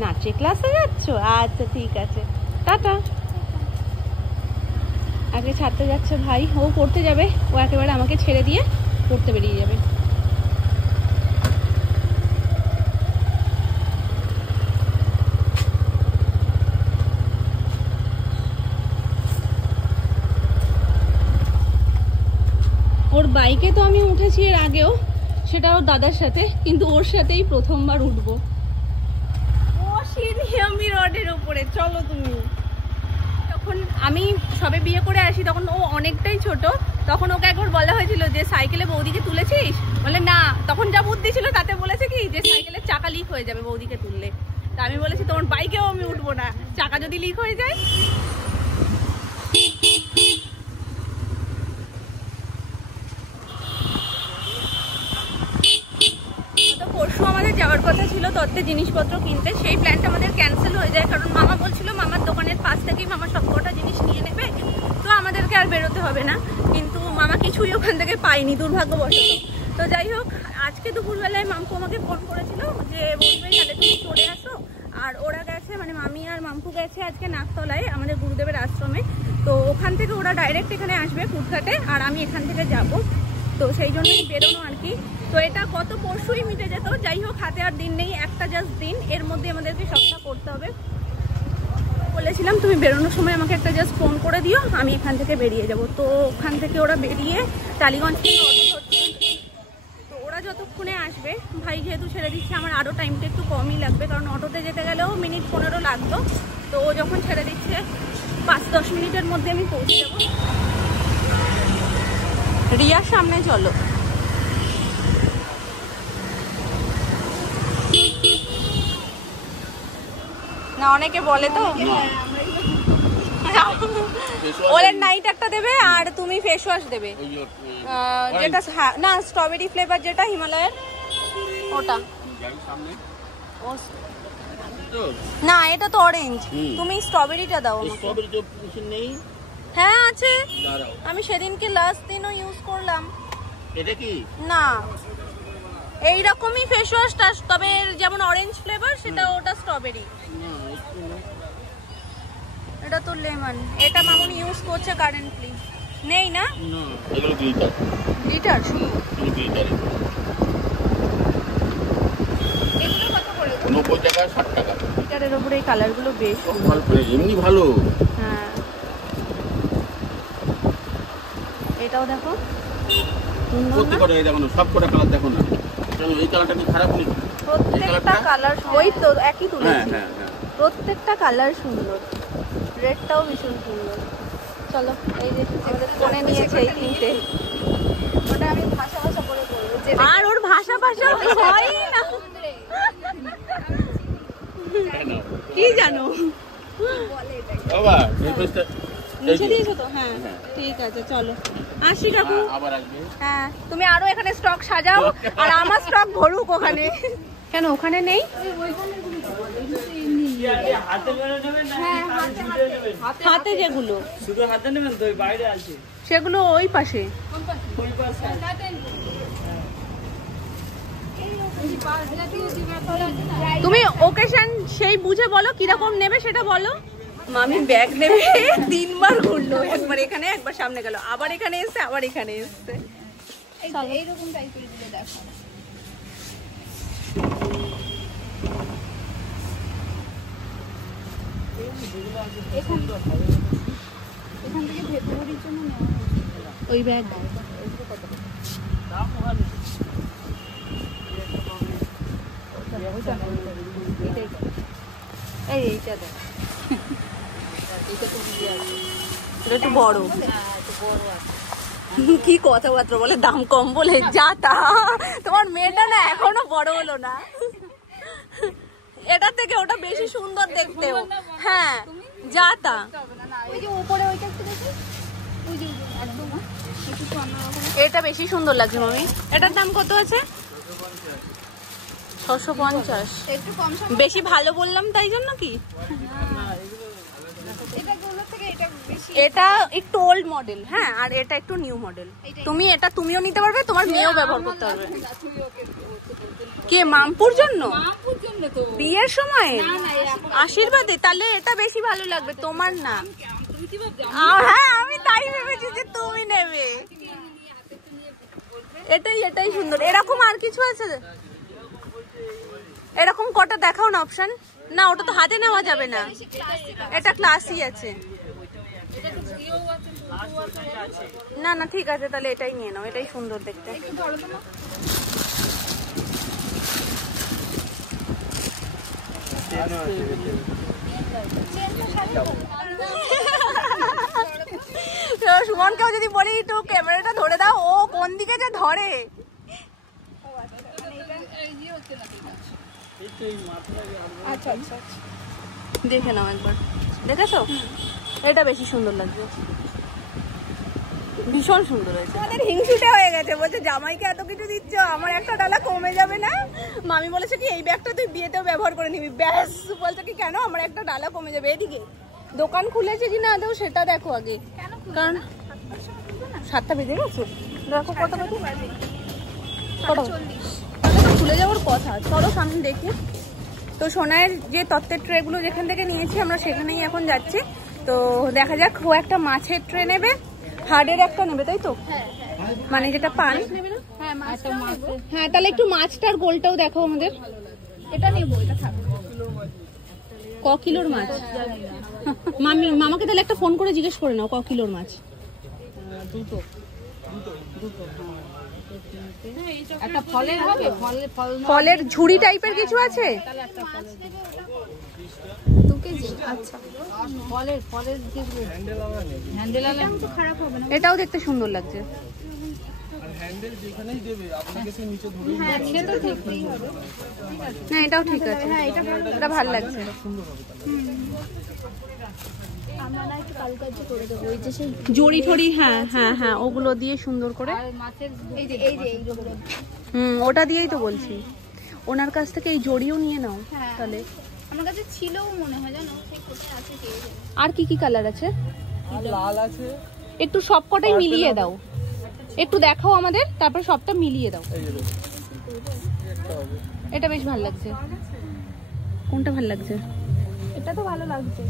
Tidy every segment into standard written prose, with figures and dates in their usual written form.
নাচে ক্লাসে যাচ্ছ? আচ্ছা ঠিক আছে, টাটা। আগে ছাড়তে যাচ্ছে ভাই, ও পড়তে যাবে, ও একেবারে আমাকে ছেড়ে দিয়ে পড়তে বেরিয়ে যাবে। ওর বাইকে তো আমি উঠেছি এর আগেও, সেটা ওর দাদার সাথে, কিন্তু ওর সাথেই প্রথমবার উঠবো। ও সিঁড়ি আমি রডের উপরে, চলো তুমি। যখন আমি সবে বিয়ে করে আসি তখন ও অনেকটাই ছোট, তখন ওকে একবার বলা হয়েছিল যে সাইকেলে বৌদিকে তুলেছিস, বলে না, তখন যা বুদ্ধি ছিল তাতে বলেছে কি যে সাইকেলের চাকা লিক হয়ে যাবে বৌদিকে তুললে। তা আমি বলেছি তোমার বাইকেও আমি উঠবো না, চাকা যদি লিক হয়ে যায়। পরশু আমাদের যাওয়ার কথা ছিল তত্ত্বে জিনিসপত্র কিনতে, সেই প্ল্যানটা আমাদের ক্যান্সেল হয়ে যায়, কারণ মামা বলছিল মামার দোকানের পাশ থেকেই মামা সবকটা জিনিস নিয়ে নেবে, তো আমাদেরকে আর বেরোতে হবে না। কিন্তু মামা কিছুই ওখান থেকে পাইনি দুর্ভাগ্যবশত। তো যাই হোক, আজকে দুপুরবেলায় মামকু আমাকে ফোন করেছিল যে বলবে তাহলে তুমি চলে আসো। আর ওরা গেছে, মানে মামি আর মামকু গেছে আজকে নাকতলায় আমাদের গুরুদেবের আশ্রমে, তো ওখান থেকে ওরা ডাইরেক্ট এখানে আসবে ফুটঘাটে, আর আমি এখান থেকে যাব, তো সেই জন্যই বেরোনো আর কি। তো এটা গত পরশুই মিটে যেত, যাই হোক হাতে আর দিন নেই, একটা জাস্ট দিন, এর মধ্যে আমাদেরকে সবটা করতে হবে। বলেছিলাম তুমি বেরোনোর সময় আমাকে একটা জাস্ট ফোন করে দিও, আমি এখান থেকে বেরিয়ে যাব। তো ওখান থেকে ওরা বেরিয়ে টালিগঞ্জ থেকে অটো ধরছে, তো ওরা যতক্ষণে আসবে, ভাই যেহেতু ছেড়ে দিচ্ছে আমার আরও টাইমটা একটু কমই লাগবে, কারণ অটোতে যেতে গেলেও মিনিট 15 লাগতো, তো ও যখন ছেড়ে দিচ্ছে 5-10 মিনিটের মধ্যে আমি পৌঁছে যাবো। রিয়ার সামনে চলো। না অনেকে বলে তো ওলের নাইট একটা দেবে আর তুমি ফেস ওয়াশ দেবে, যেটা না স্ট্রবেরি ফ্লেভার, যেটা হিমালয়ের ওটা। না এটা তো অরেঞ্জ, তুমি স্ট্রবেরিটা দাও। হ্যাঁ আছে, আমি সেদিনকে লাস্ট দিনও ইউজ করলাম। এটা কি না এইরকমই ফেস ওয়াশটা, তবে যেমন অরেঞ্জ ফ্লেভার সেটা, ওটা স্ট্রবেরি, এটা তো লেমন। এটা মামুনি ইউজ করছে কারেন্টলি, নেই না? এগুলো গ্লিটার, গ্লিটার শুধু গ্লিটার। এগুলো কত করে? 90 টাকা 60 টাকা। গ্লিটারের উপরে এই কালারগুলো বেশ ভালো, এমনি ভালো। হ্যাঁ এটাও দেখো প্রত্যেকটা দেখো না, সব কটা কালার দেখো না, এই কালারটা কি খারাপ নেই? প্রত্যেকটা কালার ওই তো একই তুলেছি। হ্যাঁ হ্যাঁ, প্রত্যেকটা কালার সুন্দর, রেডটাও ভীষণ সুন্দর। চলো এই যে আমাদের ফোনে নিয়েছে এই তিনটে, ওটা আমি ভাষা ভাষা করে বলবো, আর ওর ভাষা ভাষা হয় না, কি জানো বাবা এই পেজটা নিচে দিয়েছো তো? হ্যাঁ ঠিক আছে, চলো আসি কাকু। আবার আসবে। হ্যাঁ তুমি আরো এখানে স্টক সাজাও, আর আমার স্টক ভরুক ওখানে। কেন ওখানে নেই? হাতে যেগুলো শুধু হাতে নেবেন তো, বাইরে আছে সেগুলো ওই পাশে। তুমি ওকেশন সেই বুঝে বলো কিরকম নেবে সেটা বলো। মামি ব্যাগ নেবে, 3 বার ঘুরলো, একবার এখানে একবার সামনে গেল, আবার এখানে এসছে, আবার এখানে এসছে। এইরকম টাইপের গুলো দেখো। এখান থেকে ফেব্রুয়ারির জন্য নেওয়া ওই ব্যাগ এইটা দেখ, এটা একটু বড়, কি কথাবার্তা বলে, দাম কম বলে যা তা। তোমার মেয়েটা না এখনো বড় হলো না, এটার থেকে ওটা বেশি সুন্দর দেখতেও। হ্যাঁ যা তা, এটা বেশি সুন্দর লাগছে মামি। এটার দাম কত আছে? 650। বেশি ভালো বললাম তাই জন্য কি? এটা একটু ওল্ড মডেল, হ্যাঁ, আর এটা একটু নিউ মডেল। তুমি এটা তুমিও নিতে পারবে, তোমার মেয়েও ব্যবহার করতে পারবে। কে মামপুর জন্য? মামপুর জন্য তো বিয়ের সময় না না আশীর্বাদে? তাহলে এটা বেশি ভালো লাগবে তোমার না? তুমি কি ভাবছো হ্যাঁ আমি তাই ভেবেছি যে তুমি নেবে। এটাই সুন্দর। এরকম আর কিছু আছে? এরকম কটা দেখাও না অপশন। না ওটা তো হাতে নেওয়া যাবে না, এটা ক্লাসই আছে। না না ঠিক আছে, তাহলে এটাই নিয়ে নাও, এটাই সুন্দর দেখতে। সুমনকেও যদি বলি একটু ক্যামেরাটা ধরে দাও, ও কোন দিকে যে ধরে। আচ্ছা আচ্ছা দেখে নাও একবার, দেখেছো? এটা বেশি সুন্দর লাগছে, ভীষণ সুন্দর হয়েছে। আমাদের হিংসুটে হয়ে গেছে, বলছে জামাইকে এত কিছু দিচ্ছ, আমার একটা ডালা কমে যাবে না? মামি বলেছে কি এই ব্যাগটা তুই বিয়েতেও ব্যবহার করে নিবি। ব্যাস বলছে কি কেন আমার একটা ডালা কমে যাবে। এদিকে দোকান খুলেছে কি না আদৌ সেটা দেখো আগে, কারণ 7টা বেজে গেছে। দেখো কত বাজে, খুলে যাওয়ার কথা। চলো সামনে দেখি। তো সোনার যে তত্ত্বের ট্রেগুলো যেখান থেকে নিয়েছি আমরা সেখানেই এখন যাচ্ছি। তো দেখা যাক, ও একটা মাছের ট্রে নেবে, হার্ডের একটা নেবে, তাই তো? মানে যেটা পান। হ্যাঁ তাহলে একটু মাছটার গোলটাও দেখো আমাদের। এটা নেবো, এটা থাকবে। ক কিলোর মাছ? মামাকে তাহলে একটা ফোন করে জিজ্ঞেস করে নাও ক কিলোর মাছ। দুটো একটা ফলের হবে, ফলের ঝুড়ি টাইপের কিছু আছে? 2 কেজি। আচ্ছা ফলের হ্যান্ডেল তো খারাপ হবে না। এটাও দেখতে সুন্দর লাগছে। হ্যাঁ সে তো ঠিকই হবে। হ্যাঁ এটাও ঠিক আছে, এটা ভালো লাগছে। আমরা না একটু কারুকার্য করে দেবো, ওই যে সেই জড়ি ঠড়ি, হ্যাঁ হ্যাঁ হ্যাঁ ওগুলো দিয়ে সুন্দর করে। আর মাছের এইগুলো ওটা দিয়েই তো বলছি। ওনার কাছ থেকে এই জড়িও নিয়ে নাও তাহলে। আমার কাছে ছিলও মনে হয়, জানো সেই কোথায় আছে কে জানে। আর কি কি কালার আছে? লাল আছে, একটু সবকটাই মিলিয়ে দাও, একটু দেখাও আমাদের, তারপর সবটা মিলিয়ে দাও। এটা বেশ ভালো লাগছে। কোনটা ভালো লাগছে? এটা তো ভালো লাগছে,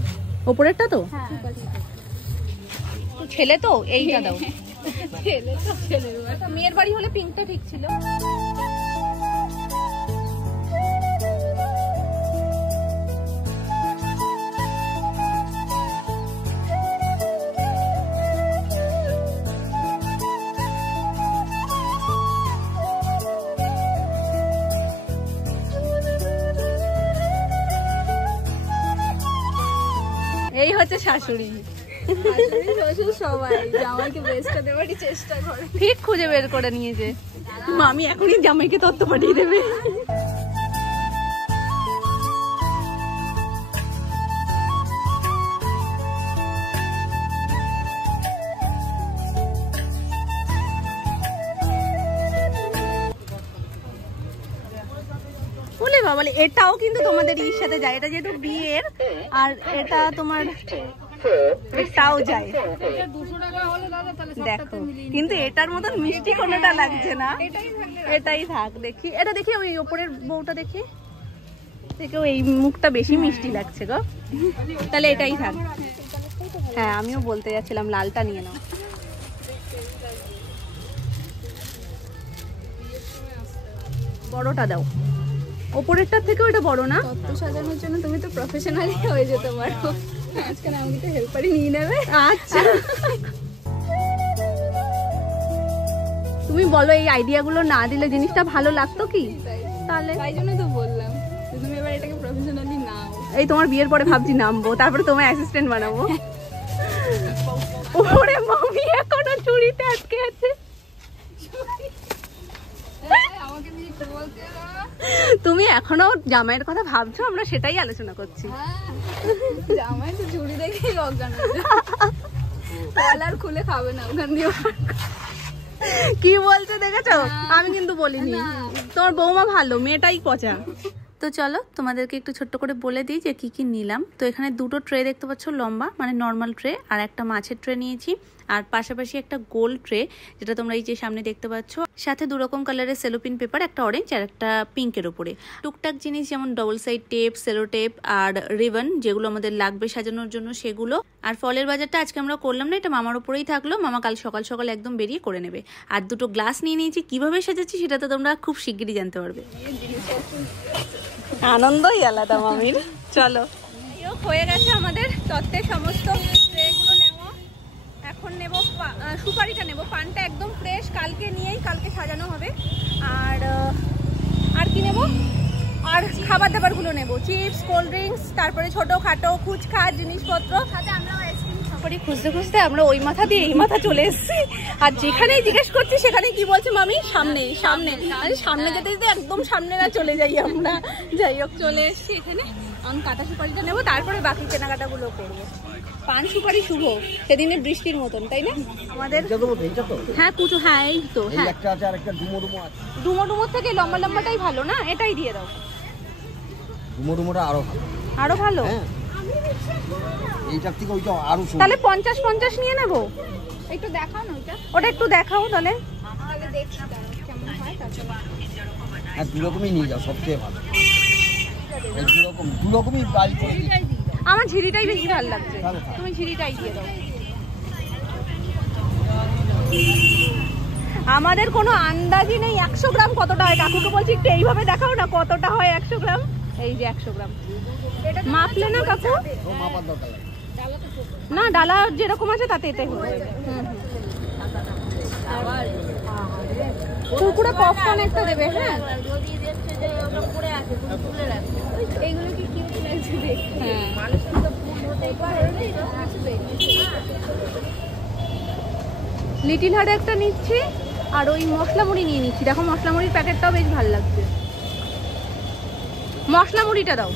ওপরেরটা তো? হ্যাঁ তো ছেলে তো এইটা দাও। ছেলে তো ছেলে। মেয়ের বাড়ি হলে পিঙ্কটা ঠিক ছিল। এই হচ্ছে শাশুড়ি। শ্বশুর সবাই জামাইকে বেস্টটা দেওয়ারই চেষ্টা করে। ঠিক খুঁজে বের করে নিয়েছে। মামি এখনই জামাইকে তত্ত্ব পাঠিয়ে দেবে। বলে বাবালে, এটাও কিন্তু তোমাদের ইর সাথে যায়, এটা যেহেতু বিয়ের, আর এটা তোমার এটাও যায়। দেখো কিন্তু এটার মতন মিষ্টি কোনোটা লাগছে না, এটাই থাক। দেখি এটা, দেখি ওই ওপরের বউটা দেখি, দেখো এই মুখটা বেশি মিষ্টি লাগছে গো, তাহলে এটাই থাক। হ্যাঁ আমিও বলতে যাচ্ছিলাম লালটা নিয়ে নাও। বড়টা দাও, ওপরেরটার থেকে ওটা বড় না? তত্ত্ব সাজানোর জন্য তুমি তো প্রফেশনালি হয়ে যেতে পারো, আজকাল আমাকে তো হেল্পারই নিয়ে নেবে। আচ্ছা তুমি বলো, এই আইডিয়াগুলো না দিলে জিনিসটা ভালো লাগতো কি? তাহলে তাই জন্য তো বললাম তুমি এবার এটাকে প্রফেশনালি নাও। এই তোমার বিয়ের পরে ভাবছি নামবো, তারপরে তোমার অ্যাসিস্ট্যান্ট বানাবো। ওরে মামি এখনো চুড়িতে আটকে আছে। তুমি এখনো জামাইয়ের কথা ভাবছো, আমরা সেটাই আলোচনা করছি। জামাই তো চুড়ি দেখেই অজ্ঞান হয়ে কলার খুলে খাবে না ওখান দিয়ে। কি বলছে দেখেছো? আমি কিন্তু বলিনি, তোমার বৌমা ভালো, মেয়েটাই পচা। তো চলো তোমাদেরকে একটু ছোট্ট করে বলে দিই যে কি কি নিলাম। তো এখানে দুটো ট্রে দেখতে পাচ্ছ লম্বা, মানে নর্মাল ট্রে, আর একটা মাছের ট্রে নিয়েছি, আর পাশাপাশি একটা গোল ট্রে যেটা তোমরা এই যে সামনে দেখতে পাচ্ছ। সাথে 2 রকম কালারের সেলোপিন পেপার, একটা অরেঞ্জ আর একটা পিঙ্কের ওপরে। টুকটাক জিনিস যেমন double side tape, cello tape আর রিবন যেগুলো আমাদের লাগবে সাজানোর জন্য সেগুলো। আর ফলের বাজারটা আজকে আমরা করলাম না, এটা মামার উপরেই থাকলো, মামা কাল সকাল সকাল একদম বেরিয়ে করে নেবে। আর 2টো গ্লাস নিয়ে নিয়েছি, কিভাবে সাজাচ্ছি সেটা তো তোমরা খুব শিগগিরই জানতে পারবে। আনন্দই আলাদা মামির। চলো, হয়ে গেছে আমাদের তত্ত্বের সমস্ত ট্রেগুলো নেওয়া। এখন নেব সুপারিটা নেব, পানটা একদম ফ্রেশ, কালকে নিয়েই কালকে সাজানো হবে। আর কি নেব, আর খাবার দাবারগুলো নেব, চিপস, কোল্ড ড্রিঙ্কস, তারপরে ছোটোখাটো খুচখা জিনিসপত্র। খুঁজতে খুঁজতে আমরা ওই মাথা দিয়ে এই মাথা চলে এসেছি। আর যেখানেই জিজ্ঞেস করছি সেখানে কি বলছে মামি, সামনে সামনে। আরে সামনে যেতে যেতে একদম সামনে না চলে যাই আমরা। যাই হোক, চলে এসেছি এখানে। আমি কাঁটা সুপারিটা নেবো, তারপরে বাকি কেনাকাটাগুলো করবো। পান সুপারি শুভ সেদিনের বৃষ্টির মতন, তাই না? আমাদের হ্যাঁ কুচু, হ্যাঁ এই তো, হ্যাঁ ডুমো ডুমোর থেকে লম্বা লম্বাটাই ভালো না, এটাই দিয়ে দাও। ডুমোটা আরো ভালো। এইটার থেকে ওইটা আরো সুন্দর। তাহলে 50-50 নিয়ে নেব। একটু দেখাও না ওটা একটু দেখাও তাহলে। দেখছি কেমন হয়। হ্যাঁ, 2 রকমই নিয়ে যাও, সবচেয়ে ভালো। এই 2 রকমই বাই করে দিই। আমার ঝিরিটাই বেশি ভালো লাগছে, তুমি ঝিরিটাই দিয়ে দাও। আমাদের কোনো আন্দাজই নেই 100 গ্রাম কতটা হয়। কাকুকে বলছি একটু এইভাবে দেখাও না কতটা হয় 100 গ্রাম। এই যে 100 গ্রাম মাপলে না কাকু? না, ডালা যেরকম আছে তাতে এটাই হয়ে যাবে। কুকুরে পপকর্ন একটা দেবে। হ্যাঁ, এইগুলো কি কিউট লাগছে দেখতে। লিটিল হার্ট একটা নিচ্ছি, আর ওই মশলা মুড়ি নিয়ে নিচ্ছি। দেখো মশলা মুড়ির প্যাকেটটাও বেশ ভালো লাগছে। মশলা মুড়িটা দাও।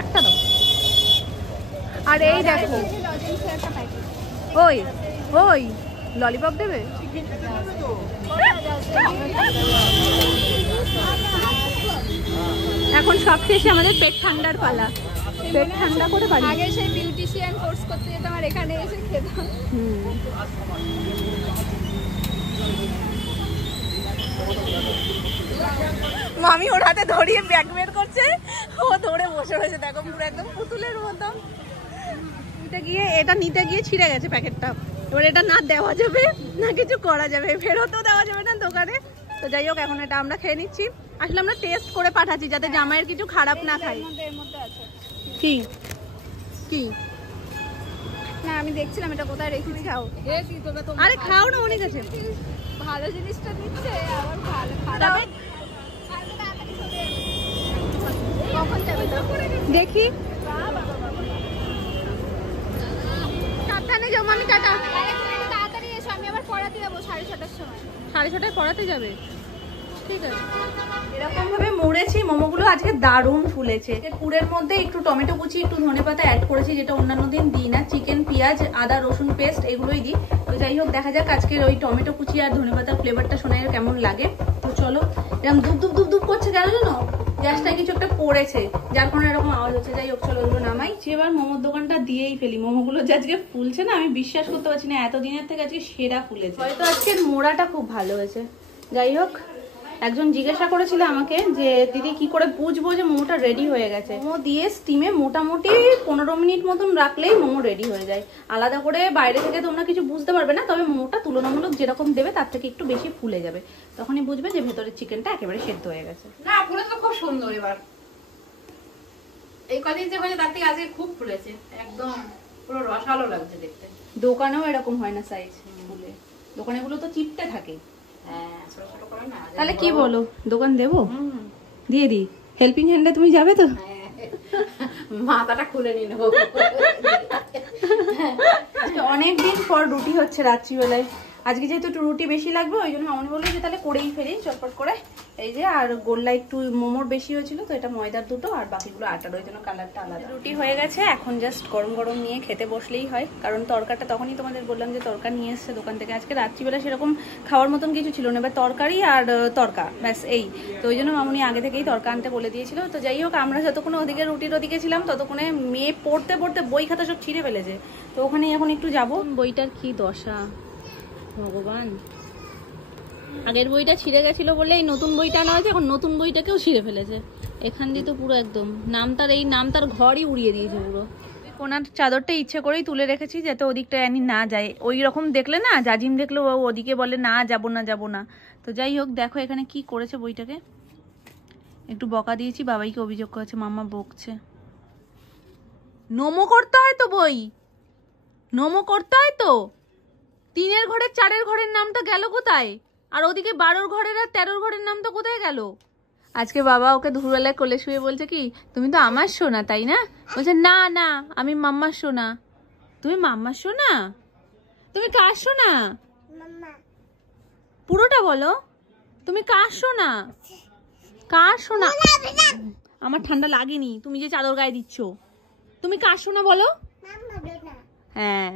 একটা দাও। আর এই দেখো, ওই ওই ললিপপ দেবে। এখন সব শেষে আমাদের পেট ঠান্ডার পালা। পেট ঠান্ডা করে বাড়ি। আগে সেই বিউটিশিয়ান কোর্স করতে যেতাম, আর এখানে এসে খেতাম। মামি ওর হাতে ধরিয়ে ব্যাগ বের করছে, ও ধরে বসে রয়েছে। দেখো পুরো একদম পুতুলের মতো। এটা নিতে গিয়ে ছিঁড়ে গেছে প্যাকেটটা। এবার এটা না দেওয়া যাবে না কিছু করা যাবে, ফেরতও দেওয়া যাবে না দোকানে। তো যাই হোক, এখন এটা আমরা খেয়ে নিচ্ছি। আসলে আমরা টেস্ট করে পাঠাচ্ছি যাতে জামাইয়ের কিছু খারাপ না খাই। কি কি না, আমি দেখছিলাম এটা কোথায় রেখেছি। খাও। আরে খাও না, অনেক আছে। ভালো জিনিসটা দিচ্ছে, আবার ভালো খারাপ। কখন যাবে দেখি? সাবধানে যাও মামি, টাটা। তাড়াতাড়ি এসো, আমি আবার পড়াতে যাবো 6:30টার সময়। 6:30টায় পড়াতে যাবে? ঠিক আছে। এরকম ভাবে মুড়েছি মোমোগুলো, আজকে দারুণ ফুলেছে। পুরের মধ্যে একটু টমেটো কুচি, একটু ধনেপাতা অ্যাড করেছি, যেটা অন্যান্য দিন দিই না। চিকেন, পেঁয়াজ, আদা, রসুন পেস্ট এগুলোই দিই। তো যাই হোক, দেখা যাক আজকের ওই টমেটো কুচি আর ধনেপাতার ফ্লেভারটা শোনায় কেমন লাগে। তো চলো, এরকম দুপ দুপ দুপ দুপ করছে কেন জানো? গ্যাসটায় কিছু একটা পড়েছে, যার কারণে এরকম আওয়াজ হচ্ছে। যাই হোক, চলো ওগুলো নামাই। এবার মোমোর দোকানটা দিয়েই ফেলি। মোমোগুলো যে আজকে ফুলছে না, আমি বিশ্বাস করতে পারছি না, এতদিনের থেকে আজকে সেরা ফুলেছে। হয়তো আজকের মোড়াটা খুব ভালো হয়েছে। যাই হোক, একজন জিজ্ঞাসা করেছিল আমাকে যে দিদি কি করে বুঝবো যে মোমোটা রেডি হয়ে গেছে। মোমো দিয়ে স্টিমে মোটামুটি 15 মিনিট মতন রাখলেই মোমো রেডি হয়ে যায়। আলাদা করে বাইরে থেকে তোমরা কিছু বুঝতে পারবে না, তবে মোমোটা তুলনামূলক যেরকম দেবে তার থেকে একটু বেশি ফুলে যাবে। তখনই বুঝবে যে ভেতরের চিকেনটা একেবারে সেদ্ধ হয়ে গেছে। না, ফুলে তো খুব সুন্দর। এবার এই কদিন যে হয়েছে তার থেকে আজকে খুব ফুলেছে, একদম পুরো রসালো লাগছে দেখতে। দোকানেও এরকম হয় না সাইজ ফুলে, দোকানেগুলো তো চিপতে থাকে। হ্যাঁ, ছোট ছোট করে না। তাহলে কি বলো, দোকান দেবো? দিয়ে দিই। হেল্পিং হ্যান্ডে তুমি যাবে তো? মাথাটা খুলে নিয়ে নেবো। অনেকদিন পর রুটি হচ্ছে রাত্রিবেলায়। আজকে যেহেতু একটু রুটি বেশি লাগবে, ওই জন্য মামনি বললো যে তাহলে করেই ফেলি চটপট করে। এই যে, আর গোল্লা একটু মোমোর বেশি হয়েছিল, তো এটা ময়দার দুটো আর বাকিগুলো আটার, ওই জন্য কালারটা আলাদা। রুটি হয়ে গেছে, এখন জাস্ট গরম গরম নিয়ে খেতে বসলেই হয়। কারণ তরকাটা তখনই তোমাদের বললাম যে তরকা নিয়ে এসছে দোকান থেকে। আজকে রাত্রিবেলা সেরকম খাওয়ার মতন কিছু ছিল না, এবার তরকারি আর তরকা ব্যাস এই। তো ওই জন্য মামনি আগে থেকেই তরকা আনতে বলে দিয়েছিল। তো যাই হোক, আমরা যতক্ষণে ওদিকে রুটির ওদিকে ছিলাম ততক্ষণে মেয়ে পড়তে পড়তে বই খাতা সব ছিঁড়ে ফেলেছে। তো ওখানে এখন একটু যাবো। বইটার কি দশা! ভগবান, আগের বইটা ছিঁড়ে গেছিল বলে এই নতুন বইটা আনা হয়েছে, এখন নতুন বইটাকেও ছিঁড়ে ফেলেছে। এখান দিয়ে তো পুরো একদম নামতার ঘরই উড়িয়ে দিয়েছে পুরো। কোনার চাদরটা ইচ্ছে করেই তুলে রেখেছি যাতে ওদিকটা অ্যানি না যায়। ওই রকম দেখলে না, জাজিম দেখলে ও ওদিকে বলে না যাবো না। তো যাই হোক, দেখো এখানে কি করেছে বইটাকে। একটু বকা দিয়েছি, বাবাইকে অভিযোগ করেছে, মাম্মা বকছে। নোমো করতে হয় তো বই, নোমো করতে হয় তো। 3-এর ঘরের 4-এর ঘরের নামটা গেল কোথায়? আর ওদিকে 12-র ঘরের আর 13-র ঘরের নামটা কোথায় গেল? আজকে বাবা ওকে দুপুরবেলায় কোলে শুয়ে বলছে কি, তুমি তো আমার সোনা তাই না? বলছে না না, আমি মাম্মার সোনা। তুমি মাম্মার সোনা? তুমি কার সোনা? পুরোটা বলো, তুমি কার সোনা? কার সোনা? আমার ঠান্ডা লাগেনি, তুমি যে চাদর গায়ে দিচ্ছ। তুমি কার সোনা বলো? হ্যাঁ